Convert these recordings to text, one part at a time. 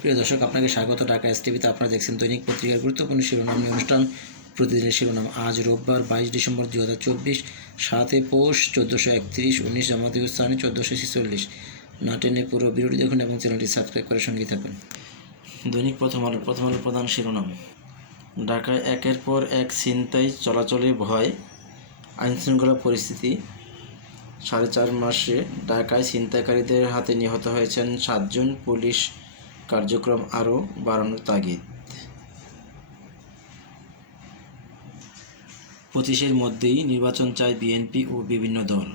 প্রিয় দর্শক, আপনাকে স্বাগত। ঢাকা এস টিভিতে আপনারা দেখছেন দৈনিক পত্রিকার গুরুত্বপূর্ণ শিরোনাম, অনুষ্ঠান, প্রতিদিনের শিরোনাম। আজ রোববার, বাইশ ডিসেম্বর দু হাজার চব্বিশ সাতে পৌষ, চোদ্দোশো একত্রিশ, উনিশ জামাতি স্থানে চোদ্দোশো ছেচল্লিশ। না টেনে পুরো বিরোধী দেখুন এবং চ্যানেলটি সাবস্ক্রাইব করে সঙ্গে থাকুন। দৈনিক প্রথম আলো প্রথম আলোর প্রধান শিরোনাম। ঢাকায় একের পর এক ছিনতাই চলাচলে ভয়, আইনশৃঙ্খলা পরিস্থিতি। সাড়ে চার মাসে ঢাকায় ছিনতাইকারীদের হাতে নিহত হয়েছেন সাতজন পুলিশ কার্যক্রম আরও বাড়ানোর তাগিদ। পঁচিশের মধ্যেই নির্বাচন চায় বিএনপি ও বিভিন্ন দল।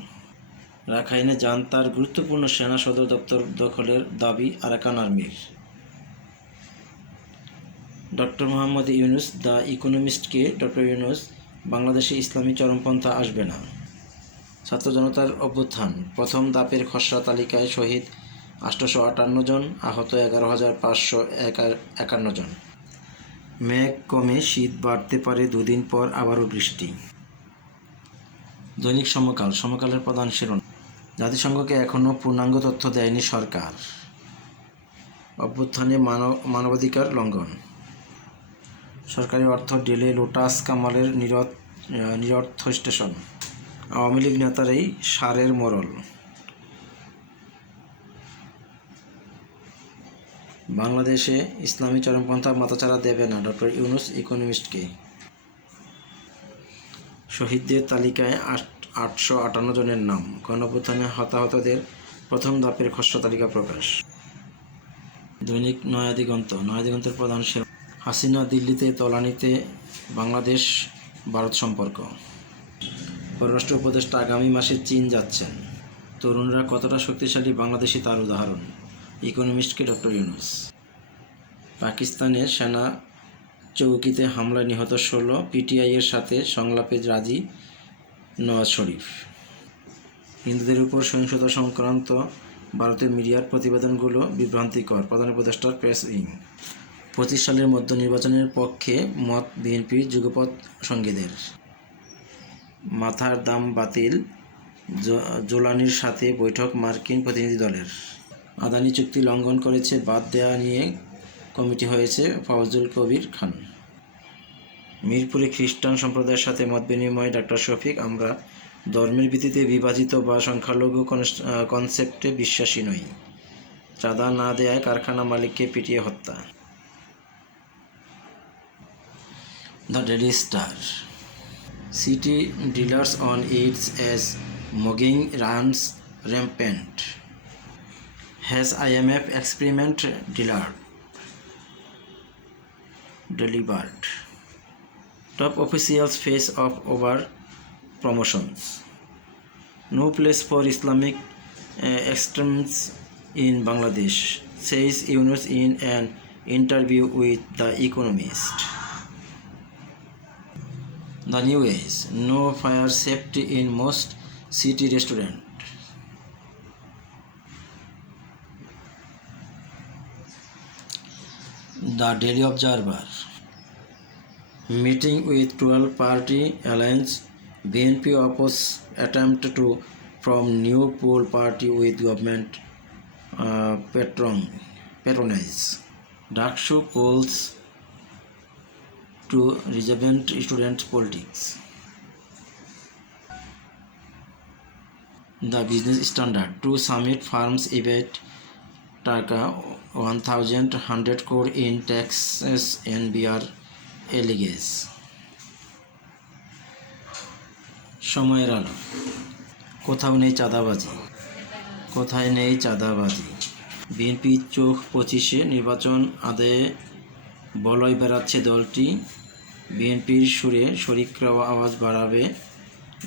রাখাইনে যান তার গুরুত্বপূর্ণ সেনা সদর দপ্তর দখলের দাবি আরাকান আর্মির। ডক্টর মোহাম্মদ ইউনুস, দ্য ইকোনমিস্টকে ডক্টর ইউনুস, বাংলাদেশে ইসলামী চরমপন্থা আসবে না। ছাত্র জনতার অভ্যুত্থান, প্রথম দাপের খসড়া তালিকায় শহীদ আটশোশো আটান্ন জন, আহত এগারো হাজার পাঁচশো একান্ন জন। মেঘ কমে শীত বাড়তে পারে দুদিন পর আবারও বৃষ্টি। দৈনিক সমকাল, সমকালের প্রধান শিরোনাম। জাতিসংঘকে এখনও পূর্ণাঙ্গ তথ্য দেয়নি সরকার। অভ্যুত্থানে মানব মানবাধিকার লঙ্ঘন। সরকারি অর্থ ডেলে লোটাস কামালের নিরর্থ স্টেশন। আওয়ামী লীগ নেতারাই সারের মরল। বাংলাদেশে ইসলামী চরমপন্থা মাথাচাড়া দেবে না, ডক্টর ইউনুস ইকোনমিস্টকে। শহীদদের তালিকায় আট আটশো আটান্ন জনের নাম। গণপ্রথানে হতাহতদের প্রথম ধাপের খসড়া তালিকা প্রকাশ। দৈনিক নয়াদিগন্ত। নয়াদিগন্তের প্রধান শিরোনাম হাসিনা দিল্লিতে তলানিতে বাংলাদেশ, ভারত সম্পর্ক। পররাষ্ট্র উপদেষ্টা আগামী মাসে চীন যাচ্ছেন। তরুণরা কতটা শক্তিশালী বাংলাদেশি তার উদাহরণ। ইকোনমিস্টকে ডক্টর ইউনুস। পাকিস্তানের সেনা চৌকিতে হামলায় নিহত ষোলো পিটিআইয়ের সাথে সংলাপে রাজি নওয়াজ শরীফ। হিন্দুদের উপর সহিংসতা সংক্রান্ত ভারতের মিডিয়ার প্রতিবেদনগুলো বিভ্রান্তিকর, প্রধান উপদেষ্টার প্রেস উইং পঁচিশ সালের মধ্য নির্বাচনের পক্ষে মত বিএনপির যুগপৎ সঙ্গীদের। মাথার দাম বাতিল জোলানির সাথে বৈঠক মার্কিন প্রতিনিধি দলের। আদানি চুক্তি লঙ্ঘন করেছে বাদ দেওয়া নিয়ে কমিটি হয়েছে ফজলুল কবির খান। মিরপুরে খ্রিস্টান সম্প্রদায়ের সাথে মত বিনিময়ে ডাক্তার শফিক, আমরা ধর্মের ভিত্তিতে বিভাজিত বা সংখ্যালঘু কনসেপ্টে বিশ্বাসী নই। চাঁদা না দেয়ায় কারখানা মালিককে পিটিয়ে হত্যা। The Daily Star. City dealers on its as mugging runs rampant. Has IMF experiment dealer delivered? Top officials face off over promotions. No place for Islamic uh, extremists in Bangladesh, says Yunus in an interview with The Economist. The new age, no fire safety in most city restaurant. The Daily Observer. Meeting with 12 party alliance, BNP oppose attempt to from new poll party with government uh, patron patronage. Dakshu polls to reservant student politics. The business standard two summit firms evade Taka 1100 crore in taxes NBR alleges সময়ের আলো। কোথাও নেই চাঁদাবাজি। কোথায় নেই চাঁদাবাজি। BNP চোখ পঁচিশে নির্বাচন আদায়ে বলয় বেড়াচ্ছে দলটি। বিএনপির সুরে শরিকরাও আওয়াজ বাড়াবে,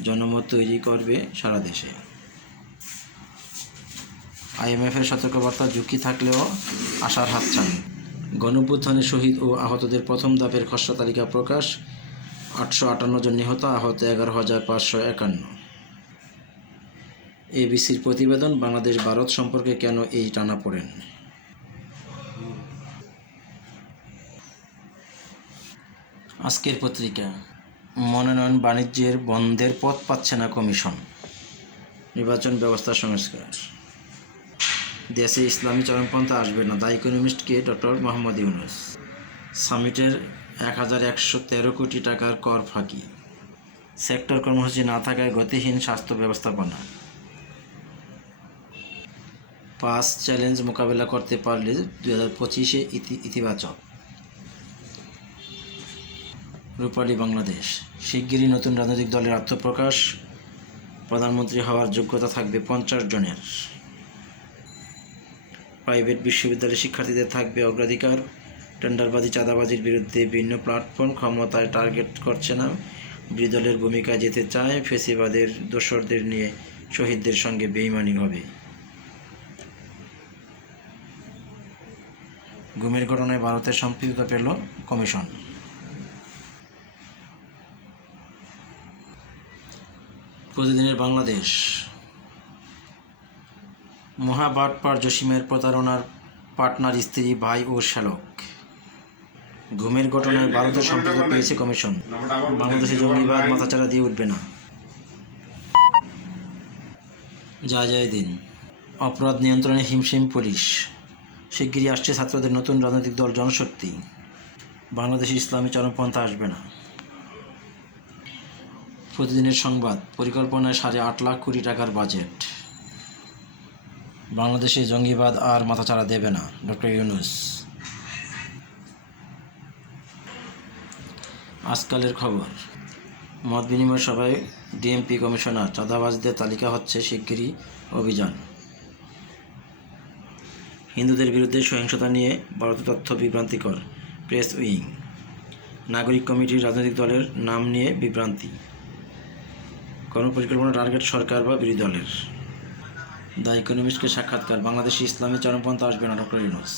জনমত তৈরি করবে সারা দেশে। আইএমএফের সতর্কবার্তা ঝুঁকি থাকলেও আশার হাত হাতছানি গণভ্যুত্থানে শহীদ ও আহতদের প্রথম ধাপের খসড়া তালিকা প্রকাশ, আটশো আটান্ন জন নিহত, আহত এগারো হাজার পাঁচশো একান্ন। এবিসির প্রতিবেদন, বাংলাদেশ ভারত সম্পর্কে কেন এই টানা পড়েন? আজকের পত্রিকা, মনোনয়ন বাণিজ্যের বন্ধের পথ পাচ্ছে না কমিশন। নির্বাচন ব্যবস্থা সংস্কার। দেশে ইসলামী চরমপন্থা আসবে না, দ্য ইকোনমিস্টকে ডক্টর মোহাম্মদ ইউনুস। সামিটের এক হাজার একশো তেরো কোটি টাকার কর ফাঁকি। সেক্টর কর্মসূচি না থাকায় গতিহীন স্বাস্থ্য ব্যবস্থাপনা। পাঁচ চ্যালেঞ্জ মোকাবেলা করতে পারলে দু হাজার পঁচিশে ইতিবাচক। রূপালী বাংলাদেশ। শিগগিরই নতুন রাজনৈতিক দলের আত্মপ্রকাশ। প্রধানমন্ত্রী হওয়ার যোগ্যতা থাকবে পঞ্চাশ জনের। প্রাইভেট বিশ্ববিদ্যালয়ের শিক্ষার্থীদের থাকবে অগ্রাধিকার। টেন্ডারবাজি, চাঁদাবাজির বিরুদ্ধে ভিন্ন প্ল্যাটফর্ম ক্ষমতায় টার্গেট করছে না। বিদলের দলের ভূমিকায় যেতে চায় ফেসিবাদের দোসরদের নিয়ে। শহীদদের সঙ্গে বেইমানি হবে। গুমের ঘটনায় ভারতের সম্পৃক্ততা পেল কমিশন। প্রতিদিনের বাংলাদেশ। মহাবাটপার জসিমের প্রতারণার পার্টনার স্ত্রী, ভাই ও শ্যালক। ঘুমের ঘটনায় ভারতের সম্পৃক্ত পেয়েছে কমিশন। বাংলাদেশে জঙ্গিবাদ মাথাচাড়া দিয়ে উঠবে না। যা যায় দিন। অপরাধ নিয়ন্ত্রণে হিমশিম পুলিশ। শিগগিরই আসছে ছাত্রদের নতুন রাজনৈতিক দল জনশক্তি। বাংলাদেশে ইসলামী চরমপন্থা আসবে না। প্রতিদিনের সংবাদ, পরিকল্পনায় সাড়ে আট লাখ কোটি টাকার বাজেট। বাংলাদেশে জঙ্গিবাদ আর মাথাচাড়া দেবে না, ডক্টর ইউনুস। আজকালের খবর, মত বিনিময় সভায় ডিএমপি কমিশনার চাঁদাবাজদের তালিকা হচ্ছে শিগগিরই অভিযান। হিন্দুদের বিরুদ্ধে সহিংসতা নিয়ে ভারতের তথ্য বিভ্রান্তিকর, প্রেস উইং। নাগরিক কমিটির রাজনৈতিক দলের নাম নিয়ে বিভ্রান্তি। কর্মপরিকল্পনা টার্গেট সরকার বা বিরোধী দলের। দ্য ইকোনমিস্টকে সাক্ষাৎকার, বাংলাদেশে ইসলামী চরমপন্থা আসবে না, ডক্টর ইউনুস।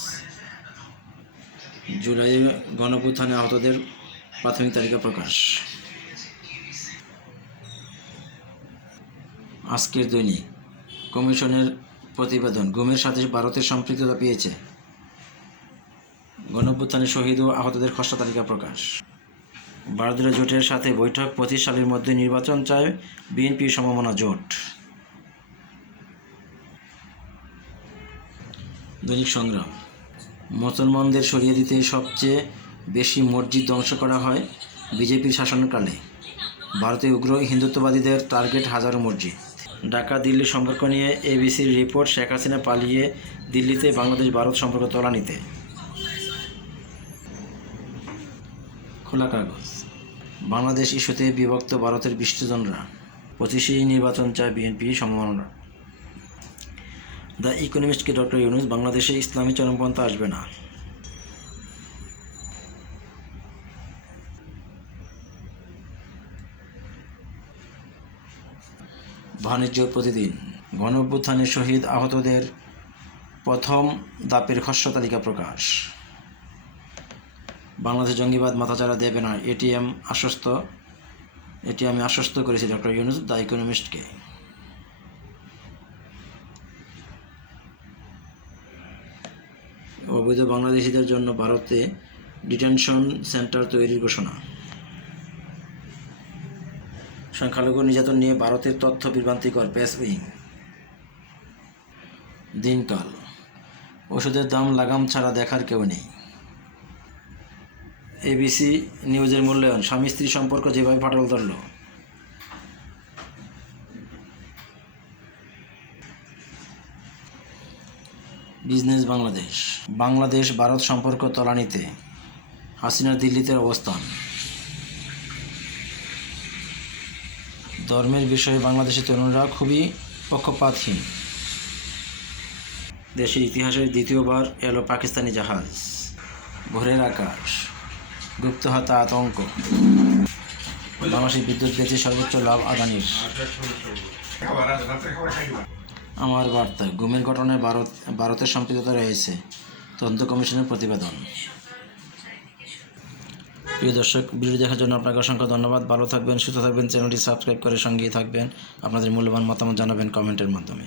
জুলাইয়ে গণপুত্থানে আহতদের প্রাথমিক তালিকা প্রকাশ। আজকের দৈনিক কমিশনের প্রতিবেদন, গুমের সাথে ভারতের সম্পৃক্ততা পেয়েছে। গণপুত্থানে শহীদ ও আহতদের খসড়া তালিকা প্রকাশ। ভারতীয় জোটের সাথে বৈঠক, পঁচিশ সালের মধ্যে নির্বাচন চায় বিএনপি সমমনা জোট। দৈনিক সংগ্রাম। মুসলমানদের সরিয়ে দিতে সবচেয়ে বেশি মসজিদ ধ্বংস করা হয় বিজেপির শাসনকালে। ভারতে উগ্র হিন্দুত্ববাদীদের টার্গেট হাজারো মসজিদ। ঢাকা, দিল্লি সম্পর্ক নিয়ে এবিসির রিপোর্ট শেখ হাসিনা পালিয়ে দিল্লিতে বাংলাদেশ, ভারত সম্পর্ক তলানিতে। খোলা কাগজ। বাংলাদেশ ইস্যুতে বিভক্ত ভারতের বিশ্বজনরা পঁচিশেই নির্বাচন চায় বিএনপি সম্ভাবনা দ্য ইকোনমিস্টকে ডক্টর ইউনুস, বাংলাদেশে ইসলামী চরমপন্থা আসবে না। বাণিজ্য প্রতিদিন। গণ শহীদ আহতদের প্রথম দাপের খস্য তালিকা প্রকাশ। বাংলাদেশ জঙ্গিবাদ মাথাচাড়া দেবে না। এটিএম আশ্বস্ত এটি আমি আশ্বস্ত করেছি ডক্টর ইউনুস দ্য ইকোনমিস্টকে। অবৈধ বাংলাদেশিদের জন্য ভারতে ডিটেনশন সেন্টার তৈরির ঘোষণা। সংখ্যালঘু নির্যাতন নিয়ে ভারতের তথ্য বিভ্রান্তিকর প্রেস উইং। দিনকাল। ওষুধের দাম লাগাম ছাড়া দেখার কেউ নেই। এবিসি নিউজের মূল্যায়ন। স্বামী স্ত্রী সম্পর্ক যেভাবে ফাটল ধরল বিজনেস বাংলাদেশ। বাংলাদেশ, ভারত সম্পর্ক তলানিতে। হাসিনা দিল্লিতে অবস্থান। ধর্মের বিষয়ে বাংলাদেশের তরুণরা খুবই পক্ষপাতহীন। দেশের ইতিহাসের দ্বিতীয়বার এলো পাকিস্তানি জাহাজ। ভোরের আকাশ। গুপ্তহত্যা আতঙ্ক। বাংলাদেশের বিদ্যুৎ বেচে সর্বোচ্চ লাভ আদানির। আমার বার্তা গুমের ঘটনায় ভারত, ভারতের সম্পৃক্ততা রয়েছে, তদন্ত কমিশনের প্রতিবেদন। প্রিয় দর্শক ভিডিও দেখার জন্য আপনাকে অসংখ্য ধন্যবাদ। ভালো থাকবেন, সুস্থ থাকবেন, চ্যানেলটি সাবস্ক্রাইব করে সঙ্গেই থাকবেন। আপনাদের মূল্যবান মতামত জানাবেন কমেন্টের মাধ্যমে।